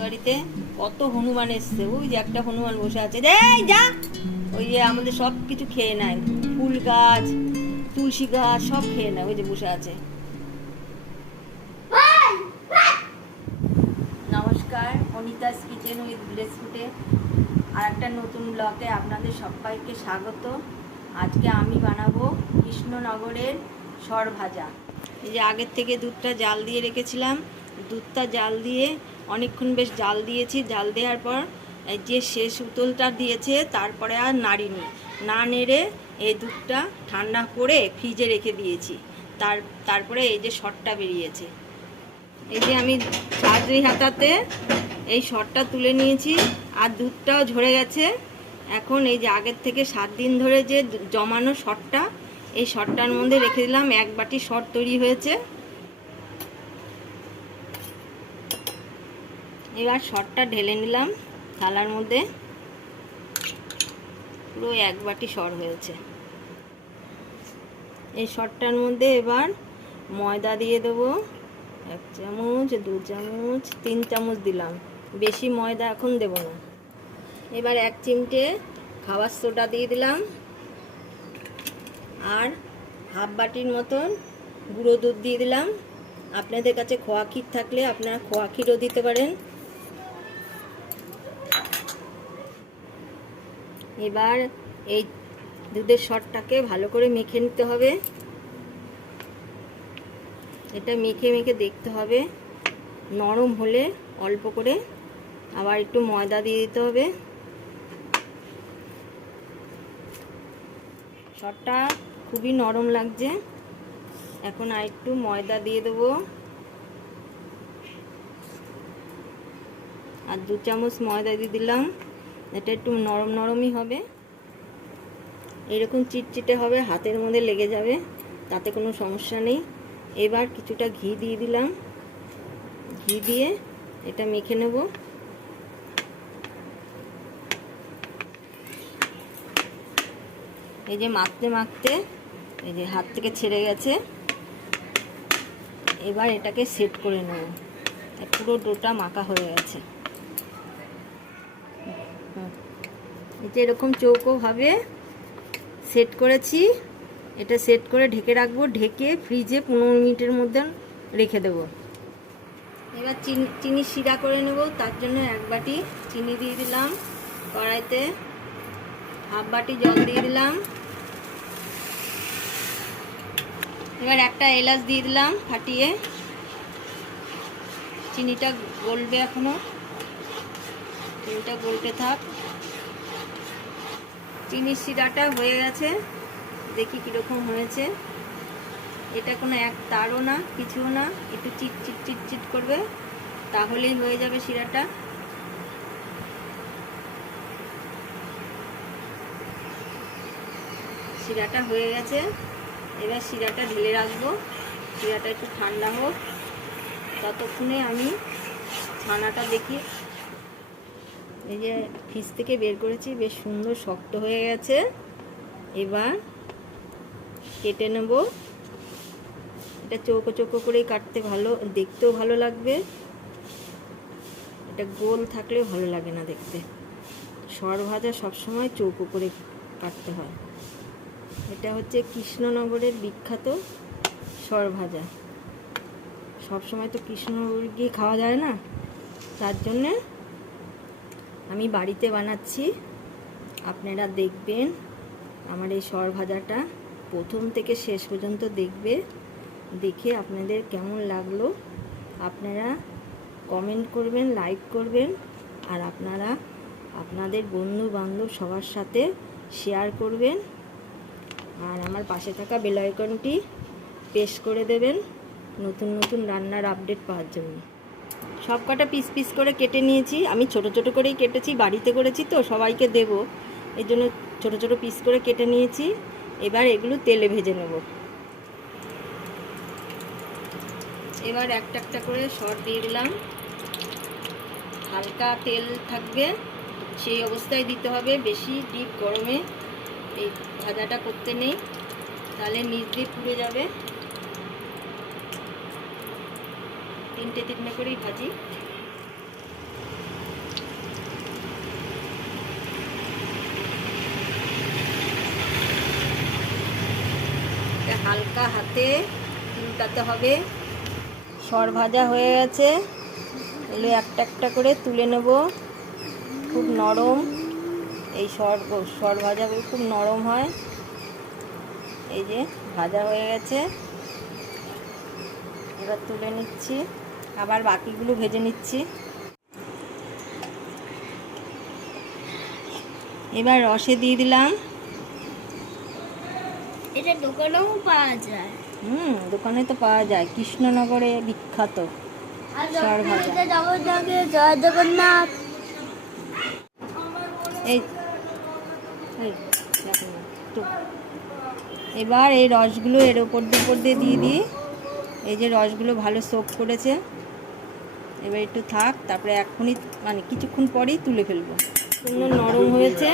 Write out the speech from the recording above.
বাড়িতে কত হনুমান এসছে। ওই যে একটা হনুমান বসে আছে। যা। ওই যে আমাদের সব কিছু খেয়ে নেয়। ফুল গাছ, তুলসী গাছ, সব খেয়ে নেয়। ওই যে বসে আছে। নমস্কার, অনিতাস কিচেন উইথ ভিলেজ ফুটে। আর একটা নতুন ব্লগে আপনাদের সবাইকে স্বাগত। আজকে আমি বানাবো কৃষ্ণনগরের সর ভাজা। এই যে আগের থেকে দুধটা জাল দিয়ে রেখেছিলাম। দুধটা জাল দিয়ে অনেকক্ষণ বেশ জাল দিয়েছি। জাল দেওয়ার পর যে শেষ উতলটা দিয়েছে, তারপরে আর নাড়িনি না। নেড়ে এই দুধটা ঠান্ডা করে ফ্রিজে রেখে দিয়েছি। তার, তারপরে এই যে শটটা বেরিয়েছে। এই যে আমি ঝাঁঝরি হাতাতে এই শটটা তুলে নিয়েছি আর দুধটাও ঝরে গেছে। এখন এই যে আগের থেকে সাত দিন ধরে যে জমানো শটটা, এই শটটার মধ্যে রেখে দিলাম। এক বাটি শট তৈরি হয়েছে। এবার শটটা ঢেলে নিলাম থালার মধ্যে। পুরো এক বাটি সর হয়েছে। এই শটটার মধ্যে এবার ময়দা দিয়ে দেবো। এক চামচ, দু চামচ, তিন চামচ দিলাম। বেশি ময়দা এখন দেব না। এবার এক চিমটে খাবার সোডা দিয়ে দিলাম। আর হাফ বাটির মতন গুঁড়ো দুধ দিয়ে দিলাম। আপনাদের কাছে খোয়া ক্ষীর থাকলে আপনারা খোয়া ক্ষীরও দিতে পারেন। এবার এই দুধের শটটাকে ভালো করে মেখে নিতে হবে। এটা মেখে মেখে দেখতে হবে। নরম হলে অল্প করে আবার একটু ময়দা দিয়ে দিতে হবে। শটটা খুবই নরম লাগছে। এখন আর একটু ময়দা দিয়ে দেবো। আর দু চামচ ময়দা দিয়ে দিলাম। এটা একটু নরম, নরমই হবে। এরকম চিটচিটে হবে, হাতের মধ্যে লেগে যাবে, তাতে কোনো সমস্যা নেই। এবার কিছুটা ঘি দিয়ে দিলাম। ঘি দিয়ে এটা মেখে নেব। এই যে মাখতে মাখতে এই যে হাত থেকে ছেড়ে গেছে। এবার এটাকে সেট করে নেব। পুরো ডোটা মাখা হয়ে গেছে হুম। যে এরকম চৌকোভাবে সেট করেছি। এটা সেট করে ঢেকে রাখব, ঢেকে ফ্রিজে পনেরো মিনিটের মধ্যে রেখে দেবো। এবার চিনি চিনি শিরা করে নেব, তার জন্য এক বাটি চিনি দিয়ে দিলাম কড়াইতে। হাফ বাটি জল দিয়ে দিলাম। এবার একটা এলাচ দিয়ে দিলাম ফাটিয়ে। চিনিটা গলবে এখনও। চিনিটা গলতে থাক। চিনির শিরাটা হয়ে গেছে। দেখি কীরকম হয়েছে। এটা কোনো এক তারও না, কিছুও না। একটু চিট চিট চিট চিট করবে, তাহলেই হয়ে যাবে শিরাটা। শিরাটা হয়ে গেছে। এবার শিরাটা ঢেলে রাখব। শিরাটা একটু ঠান্ডা হোক। ততক্ষণে আমি ছানাটা দেখি এই যে ফ্রিজ থেকে বের করেছি, বেশ সুন্দর শক্ত হয়ে গেছে। এবার কেটে নেব। এটা চৌকো চৌকো করেই কাটতে ভালো, দেখতেও ভালো লাগবে। এটা গোল থাকলেও ভালো লাগে না দেখতে। সর ভাজা সবসময় চৌকো করে কাটতে হয়। এটা হচ্ছে কৃষ্ণনগরের বিখ্যাত সর ভাজা। সবসময় তো কৃষ্ণনগর গিয়ে খাওয়া যায় না। তার জন্যে আমি বাড়িতে বানাচ্ছি। আপনারা দেখবেন আমার এই সর ভাজাটা প্রথম থেকে শেষ পর্যন্ত দেখবে। দেখে আপনাদের কেমন লাগল? আপনারা কমেন্ট করবেন লাইক করবেন, আর আপনারা আপনাদের বন্ধু বান্ধব সবার সাথে শেয়ার করবেন। আর আমার পাশে থাকা বেল আইকনটি প্রেস করে দেবেন। নতুন নতুন রান্নার আপডেট পাওয়ার জন্য। সব কটা পিস পিস করে কেটে নিয়েছি। আমি ছোট ছোট করেই কেটেছি, বাড়িতে করেছি তো, সবাইকে দেব। এই জন্য ছোট ছোট পিস করে কেটে নিয়েছি। এবার এগুলো তেলে ভেজে নেব। এবার একটা একটা করে শর্ট দিয়ে দিলাম। হালকা তেল থাকবে, সেই অবস্থায় দিতে হবে বেশি ডিপ গরমে। এই ভাজাটা করতে নেই, তাহলে নিচ দিয়ে পুড়ে যাবে। তিনটে তিনটে করেই ভাজি। হালকা হাতে উল্টাতে হবে। সর ভাজা হয়ে গেছে। এগুলো একটা একটা করে তুলে নেব। খুব নরম। এই সর সর ভাজাগুলো খুব নরম হয়। এই যে ভাজা হয়ে গেছে। এবার তুলে নিচ্ছি। আবার বাকিগুলো ভেজে নিচ্ছি। এবার রসে দিয়ে দিলাম। এটা দোকানেও পাওয়া যায়। হুম দোকানে তো পাওয়া যায়। কৃষ্ণনগরে বিখ্যাত। জগন্নাথ। এই। এবার এই রসগুলো এর ওপর দিয়ে উপর দিয়ে দিয়ে দিই। এই যে রসগুলো ভালো সোপ করেছে। এবার একটু থাক তারপরে এখনই মানে কিছুক্ষণ পরেই তুলে ফেলব। নরম হয়েছে।